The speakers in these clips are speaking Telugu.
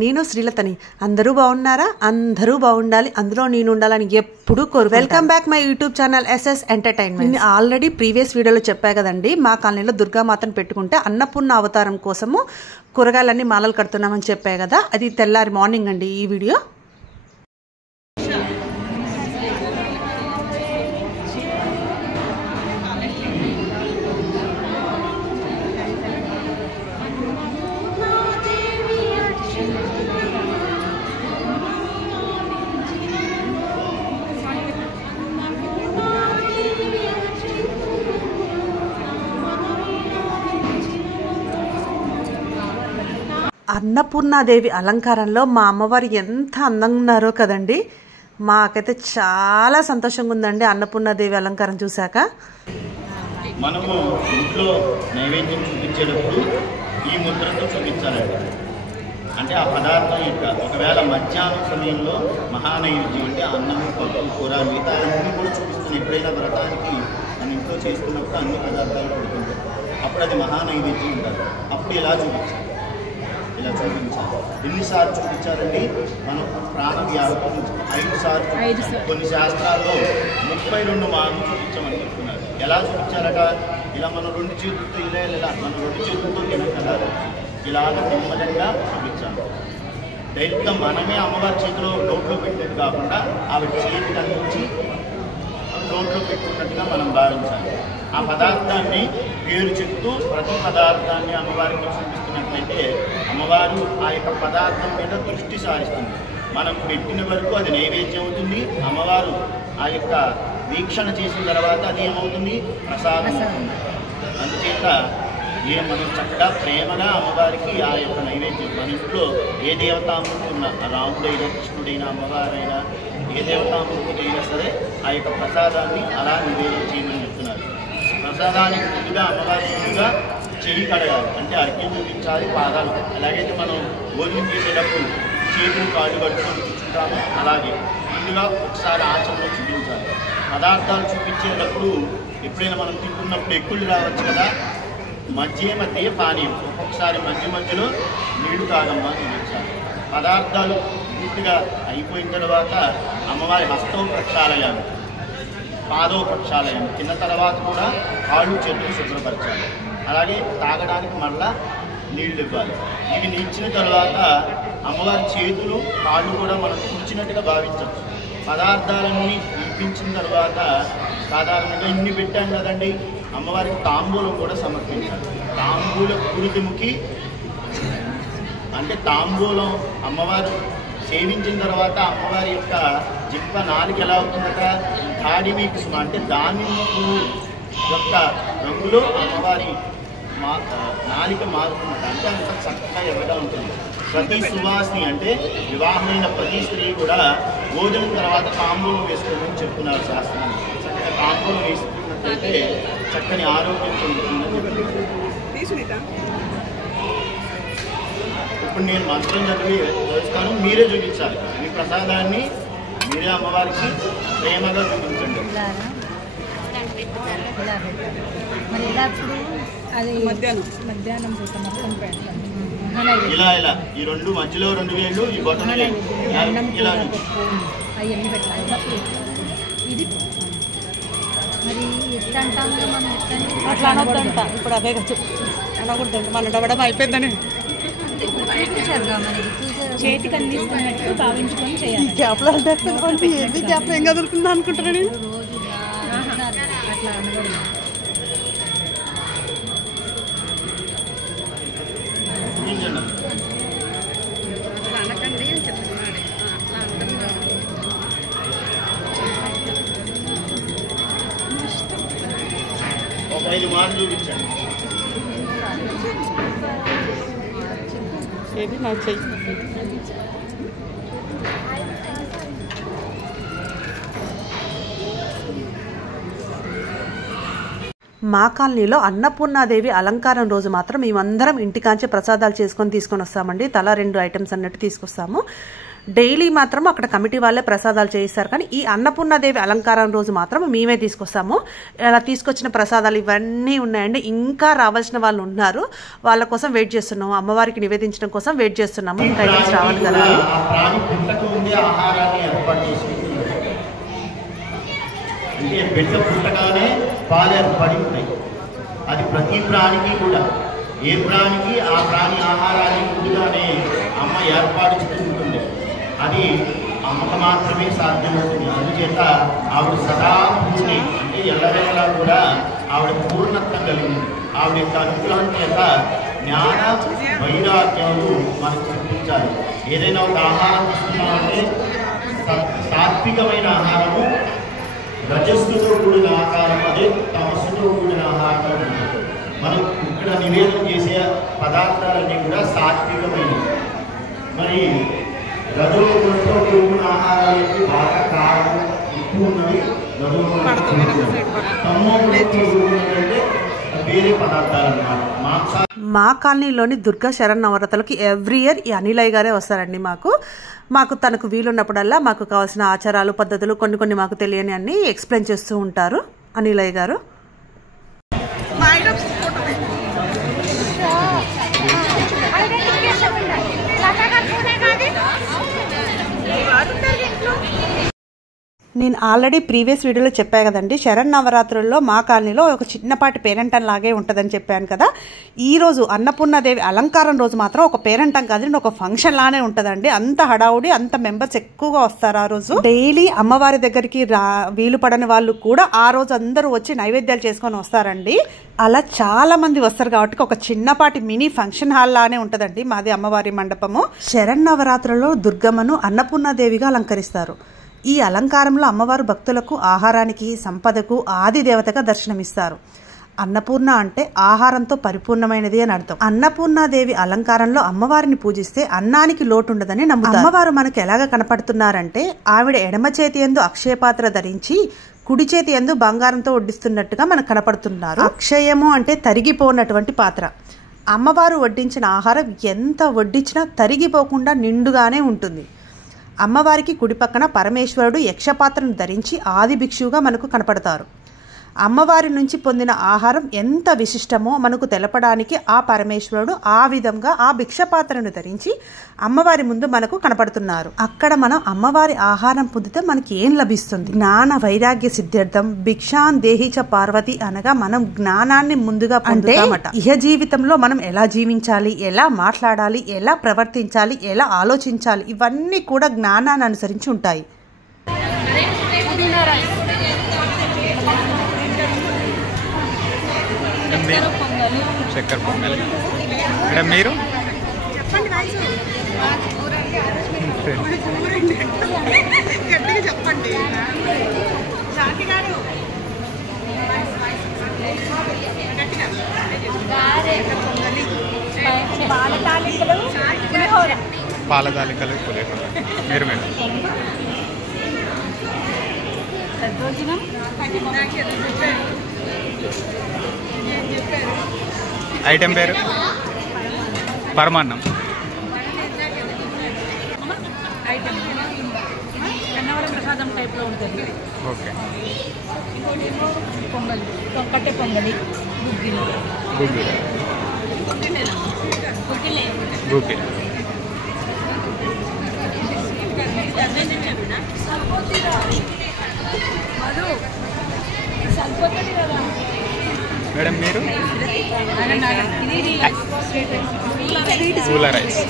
నేను శ్రీలతని. అందరూ బాగున్నారా? అందరూ బాగుండాలి, అందులో నేను ఉండాలని ఎప్పుడు కోరు. Welcome back my YouTube channel SS entertainment. నేను ఆల్రెడీ ప్రీవియస్ వీడియోలో చెప్పా కదండి, మా కాలనీలో దుర్గామాతను పెట్టుకుంటే అన్నపూర్ణ అవతారం కోసము కూరగాయలన్నీ మాలలు కడుతున్నామని చెప్పా కదా, అది తెల్లారి మార్నింగ్ అండి ఈ వీడియో. అన్నపూర్ణాదేవి అలంకారంలో మా అమ్మవారు ఎంత అందంగా ఉన్నారో కదండి. మాకైతే చాలా సంతోషంగా ఉందండి అన్నపూర్ణాదేవి అలంకారం చూశాక. మనము ఇంట్లో నైవేద్యం చూపించేటప్పుడు ఈ ముద్రతో చూపించాలండి. అంటే ఆ పదార్థం యొక్క ఒకవేళ మధ్యాహ్నం సమయంలో మహానైవేద్యం అంటే అన్నం, పప్పు, కూర, మిగతా అన్నీ కూడా చూపిస్తున్నాం. ఎప్పుడైనా వ్రతానికి మన ఇంట్లో చేసుకున్నప్పుడు అన్ని పదార్థాలు పడుతుంటాయి, అప్పుడు అది మహానైవేద్యం ఉంటారు. అప్పుడు ఇలా చూపించాలి, ఇలా చూపించాలి. ఎన్నిసార్లు చూపించాలండి? మనం ప్రాణవ్యాప్తం 5 సార్లు. కొన్ని శాస్త్రాల్లో 32 మార్లు చూపించమని చెప్తున్నారు. ఎలా చూపించాలట? ఇలా మనం 2 చేతులతో ఇలా మనం 2 చేతులతో తినగల ఇలాగ నెమ్మదంగా చూపించాలి. డైరెక్ట్గా మనమే అమ్మవారి చేతిలో నోట్లో పెట్టేది కాకుండా ఆవిడ చేతికి అందించి నోట్లో పెట్టుకున్నట్టుగా మనం భావించాలి. ఆ పదార్థాన్ని పేరు చెప్తూ ప్రతి పదార్థాన్ని అమ్మవారికి చూపిస్తున్నట్లయితే అమ్మవారు ఆ యొక్క పదార్థం మీద దృష్టి సారిస్తుంది. మనం పెట్టిన వరకు అది నైవేద్యం అవుతుంది. అమ్మవారు ఆ యొక్క వీక్షణ చేసిన తర్వాత అది ఏమవుతుంది? ప్రసాదం అవుతుంది. అందుచేత మనం చక్కగా ప్రేమగా అమ్మవారికి ఆ యొక్క నైవేద్యం, మన ఇంట్లో ఏ దేవతామూర్తి ఉన్నా, రాముడైనా కృష్ణుడైనా అమ్మవారైనా ఏ దేవతామూర్తి అయినా సరే ఆ యొక్క ప్రసాదాన్ని అలా నివేదన చేయమని చెప్తున్నారు. ప్రసాదానికి ముందుగా అమ్మవారి ముందుగా చెయ్యి కడగాలి, అంటే అర్ఘ్యం చూపించాలి, పాదాలు. అలాగైతే మనం భోజనం చేసేటప్పుడు చేతులు కాళ్ళు కట్టుకొని కూర్చుంటాము, అలాగే ముందుగా ఒకసారి ఆచరణ చూపించాలి. పదార్థాలు చూపించేటప్పుడు ఎప్పుడైనా మనం తింటున్నప్పుడు ఎక్కుళ్ళు రావచ్చు కదా, మధ్య పానీయం, ఒక్కొక్కసారి మధ్యలో నీళ్లు తాగమ్మా చూపించాలి. పదార్థాలు పూర్తిగా అయిపోయిన తర్వాత అమ్మవారి హస్తం ప్రక్షాళయాలు, పాదవ ప్రక్షాళయాలు, తిన్న తర్వాత కూడా కాళ్ళు చేతులు శుభ్రపరచాలి. అలాగే తాగడానికి మళ్ళా నీళ్లు ఇవ్వాలి. ఇవి ఇచ్చిన తర్వాత అమ్మవారి చేతులు కాళ్ళు కూడా మనం కూర్చున్నట్టుగా భావించవచ్చు. పదార్థాలన్నీ ఇప్పించిన తర్వాత సాధారణంగా ఇన్ని పెట్టాం కదండి, అమ్మవారికి తాంబూలం కూడా సమర్పించాలి. తాంబూల కురుతిముకి అంటే తాంబూలం అమ్మవారు సేవించిన తర్వాత అమ్మవారి యొక్క జిప్ప నాలుగు ఎలా అవుతుందట? దాడిమి కుసుమ అంటే దానిమ్మ పువ్వు యొక్క రంగులో అమ్మవారి నాలిక మారుతుందట. అంటే అంత చక్కగా ఎర్రగా ఉంటుంది. ప్రతి సువాసిని అంటే వివాహమైన ప్రతి స్త్రీ కూడా భోజనం తర్వాత తాంబూలం వేసుకోమని చెప్తున్నారు శాస్త్రాన్ని. చక్కగా తాంబూలం వేసుకున్నట్లయితే చక్కని ఆరోగ్యం పొందుతుందని చెప్తున్నారు. ఇప్పుడు నేను మంత్రం చదివి చూస్తాను, మీరే చూపించాలి. మీ ప్రసాదాన్ని మీరే అమ్మవారికి ప్రేమగా చూపించండి. ఇలా ఇలా ఈ 2 మధ్యలో 2 వేళ్ళు, ఈ బొట్టన ఇలా అట్లా అనొద్దంట. ఇప్పుడు అదే అనకూడదంట, మన డబ్బడం అయిపోయిందని చేతికి అందిస్తున్నట్టు భావించుకొని చేయాలి. క్యాప్లో ఏంటి క్యాప్లో ఏం కదులుతుందా అనుకుంటున్నాను. అట్లా అనకూడదు. ఒక 5 మార్లు చూపించండి. ఏది నాకు చెయ్యి. మా కాలనీలో అన్నపూర్ణాదేవి అలంకారం రోజు మాత్రం మేమందరం ఇంటికాంచే ప్రసాదాలు తీసుకొని వస్తామండి. తలా 2 ఐటమ్స్ అన్నట్టు తీసుకొస్తాము. డైలీ మాత్రం అక్కడ కమిటీ వాళ్ళే ప్రసాదాలు చేయిస్తారు, కానీ ఈ అన్నపూర్ణాదేవి అలంకారం రోజు మాత్రం మేమే తీసుకొస్తాము. అలా తీసుకొచ్చిన ప్రసాదాలు ఇవన్నీ ఉన్నాయండి. ఇంకా రావాల్సిన వాళ్ళు ఉన్నారు, వాళ్ళ కోసం వెయిట్ చేస్తున్నాము. అమ్మవారికి నివేదించడం కోసం వెయిట్ చేస్తున్నాము. ఇంకా ఐటమ్స్ రావాలి కదా. అంటే బిడ్డ పుట్టగానే పాలు ఏర్పడి ఉంటాయి. అది ప్రతి ప్రాణికి కూడా, ఏ ప్రాణికి ఆ ప్రాణి ఆహారాన్ని ముందుగానే అమ్మ ఏర్పాటు చేసుకుంటుంది. అది అమ్మకు మాత్రమే సాధ్యమవుతుంది. అందుచేత ఆవిడ సదా పూర్ణి, అంటే ఎల్లవేళలా కూడా ఆవిడ పూర్ణత్వం కలిగింది. ఆవిడ యొక్క అనుగ్రహం చేత జ్ఞాన వైరాగ్యాలు మనకు చూపించాలి. ఏదైనా ఒక ఆహారం తీసుకున్నామంటే సాత్వికమైన ఆహారము, రజస్సుతో కూడిన ఆహారం, అదే తమస్సుతో కూడిన ఆహారం. మనం ఇక్కడ నివేదన చేసే పదార్థాలన్నీ కూడా సాత్వికమైనవి. మరి రజోగుణంతో కూడిన ఆహారాలకి బాగా కారం ఎక్కువ ఉన్నవి రజోగుణంతో, తమోగుణంతో కూడినదంటే వేరే పదార్థాలు అన్నమాట. మా కాలనీలోని దుర్గా శరణ్ నవరాత్రులకి ఎవ్రీ ఇయర్ ఈ అనిలయ్య గారే వస్తారండి. మాకు తనకు వీలున్నప్పుడల్లా మాకు కావాల్సిన ఆచారాలు, పద్ధతులు కొన్ని మాకు తెలియని అన్ని ఎక్స్ప్లెయిన్ చేస్తూ ఉంటారు అనిలయ్య గారు. నేను ఆల్రెడీ ప్రీవియస్ వీడియోలో చెప్పాను కదండి, శరణ్ నవరాత్రుల్లో మా కాలనీలో ఒక చిన్నపాటి పేరెంటం లాగే ఉంటుందని చెప్పాను కదా. ఈరోజు అన్నపూర్ణాదేవి అలంకారం రోజు మాత్రం ఒక పేరెంటం కాదండి, ఒక ఫంక్షన్ లానే ఉంటుందండి. అంత హడావుడి, అంత మెంబర్స్ ఎక్కువగా వస్తారు ఆ రోజు. డైలీ అమ్మవారి దగ్గరికి వీలు పడని వాళ్ళు కూడా ఆ రోజు అందరూ వచ్చి నైవేద్యాలు చేసుకొని వస్తారండి. అలా చాలా మంది వస్తారు కాబట్టి ఒక చిన్నపాటి మినీ ఫంక్షన్ హాల్ లానే ఉంటుందండి మాది అమ్మవారి మండపము. శరణ్ నవరాత్రుల్లో దుర్గమ్మను అన్నపూర్ణాదేవిగా అలంకరిస్తారు. ఈ అలంకారంలో అమ్మవారు భక్తులకు ఆహారానికి, సంపదకు ఆది దేవతగా దర్శనమిస్తారు. అన్నపూర్ణ అంటే ఆహారంతో పరిపూర్ణమైనది అని అర్థం. అన్నపూర్ణాదేవి అలంకారంలో అమ్మవారిని పూజిస్తే అన్నానికి లోటు ఉండదని నమ్ముతారు. అమ్మవారు మనకు ఎలాగ కనపడుతున్నారంటే, ఆవిడ ఎడమ చేతి యందు అక్షయపాత్ర ధరించి కుడి చేతి యందు బంగారంతో వడ్డిస్తున్నట్టుగా మనకు కనపడుతున్నారు. అక్షయము అంటే తరిగిపోనటువంటి పాత్ర. అమ్మవారు వడ్డించిన ఆహారం ఎంత వడ్డించినా తరిగిపోకుండా నిండుగానే ఉంటుంది. అమ్మవారికి కుడి పక్కన పరమేశ్వరుడు యక్షపాత్రను ధరించి ఆది భిక్షువుగా మనకు కనపడతారు. అమ్మవారి నుంచి పొందిన ఆహారం ఎంత విశిష్టమో మనకు తెలపడానికి ఆ పరమేశ్వరుడు ఆ విధంగా ఆ భిక్షపాత్రను ధరించి అమ్మవారి ముందు మనకు కనపడుతున్నారు. అక్కడ మనం అమ్మవారి ఆహారం పొందితే మనకి ఏం లభిస్తుంది? జ్ఞాన వైరాగ్య సిద్ధార్థం భిక్షాన్ దేహిచ పార్వతి అనగా మనం జ్ఞానాన్ని ముందుగా పొందుతామట. ఇహ జీవితంలో మనం ఎలా జీవించాలి, ఎలా మాట్లాడాలి, ఎలా ప్రవర్తించాలి, ఎలా ఆలోచించాలి, ఇవన్నీ కూడా జ్ఞానాన్ని అనుసరించి ఉంటాయి. చక్కెర పొంగల్. మేడం మీరు చెప్పండి. పాల తాలికలు పులిహోర. మీరు మేడం ఐటెం పేరు పరమాన్నం. ప్రసాదం టైప్లో ఉంటుంది. ఓకే. పొంగలి, కట్టె పొంగలి, గుగ్గిలు, గూపి. మేడం మీరు పూల రైస్.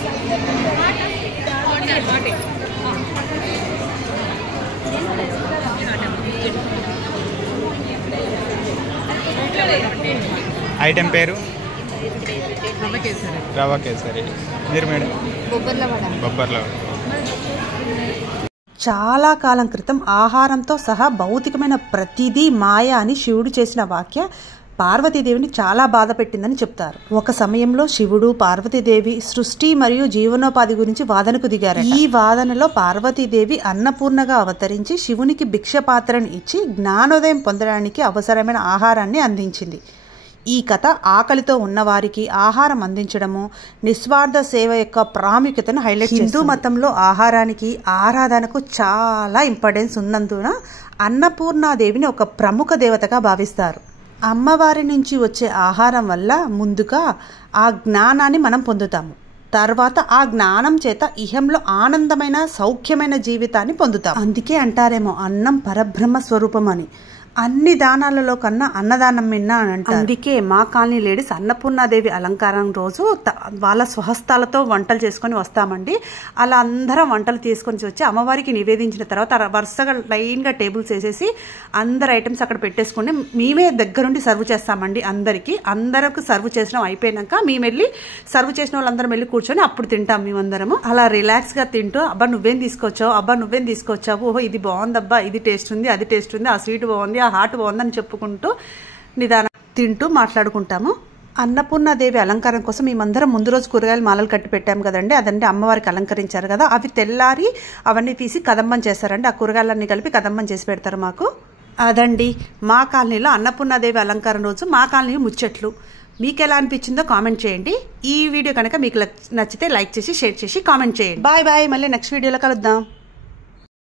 ఐటెం పేరు రవ్వ కేసరి. మీరు మేడం బొబ్బర్ల. చాలా కాలం క్రితం ఆహారంతో సహా భౌతికమైన ప్రతిదీ మాయ అని శివుడు చేసిన వాక్య పార్వతీదేవిని చాలా బాధ పెట్టిందని చెప్తారు. ఒక సమయంలో శివుడు పార్వతీదేవి సృష్టి మరియు జీవనోపాధి గురించి వాదనకు దిగారు. ఈ వాదనలో పార్వతీదేవి అన్నపూర్ణగా అవతరించి శివునికి భిక్ష పాత్రను ఇచ్చి జ్ఞానోదయం పొందడానికి అవసరమైన ఆహారాన్ని అందించింది. ఈ కథ ఆకలితో ఉన్నవారికి ఆహారం అందించడము, నిస్వార్థ సేవ యొక్క ప్రాముఖ్యతను హైలైట్ చేస్తుంది. హిందూ మతంలో ఆహారానికి ఆరాధనకు చాలా ఇంపార్టెన్స్ ఉన్నందున అన్నపూర్ణాదేవిని ఒక ప్రముఖ దేవతగా భావిస్తారు. అమ్మవారి నుంచి వచ్చే ఆహారం వల్ల ముందుగా ఆ జ్ఞానాన్ని మనం పొందుతాము. తర్వాత ఆ జ్ఞానం చేత ఇహంలో ఆనందమైన సౌఖ్యమైన జీవితాన్ని పొందుతాం. అందుకే అంటారేమో అన్నం పరబ్రహ్మ స్వరూపం అని. అన్ని దానాలలో కన్నా అన్నదానం మిన్న అని అంటారు. అందుకే మా కాలనీ లేడీస్ అన్నపూర్ణాదేవి అలంకారం రోజు వాళ్ళ స్వహస్తాలతో వంటలు చేసుకొని వస్తామండి. అలా అందరం వంటలు తీసుకొని వచ్చి అమ్మవారికి నివేదించిన తర్వాత వరుసగా లైన్గా టేబుల్స్ వేసేసి అందరు ఐటమ్స్ అక్కడ పెట్టేసుకుని మేమే దగ్గరుండి సర్వ్ చేస్తామండి. అందరికి సర్వ్ చేసిన అయిపోయినాక మేము వెళ్ళి సర్వ్ చేసిన వాళ్ళందరం వెళ్ళి కూర్చొని అప్పుడు తింటాం. మేమందరము అలా రిలాక్స్గా తింటూ అబ్బా నువ్వేం తీసుకొచ్చావు, ఓహో ఇది బాగుందబ్బా, ఇది టేస్ట్ ఉంది, అది టేస్ట్ ఉంది, ఆ స్వీట్ బాగుంది, హాట్ బాగుందని చెప్పుకుంటూ నిదానం తింటూ మాట్లాడుకుంటాము. అన్నపూర్ణాదేవి అలంకారం కోసం మేమందరం ముందు రోజు కూరగాయలు మాలలు కట్టి పెట్టాము కదండి, అదండి అమ్మవారికి అలంకరించారు కదా, అవి తెల్లారి అవన్నీ తీసి కదంబం చేస్తారండి. ఆ కూరగాయలన్నీ కలిపి కదంబం చేసి పెడతారు మాకు. అదండి మా కాలనీలో అన్నపూర్ణాదేవి అలంకారం రోజు మా కాలనీ ముచ్చట్లు. మీకు ఎలా అనిపించిందో కామెంట్ చేయండి. ఈ వీడియో కనుక మీకు నచ్చితే లైక్ చేసి షేర్ చేసి కామెంట్ చేయండి. బాయ్ బాయ్, మళ్ళీ నెక్స్ట్ వీడియోలో కలుద్దాం.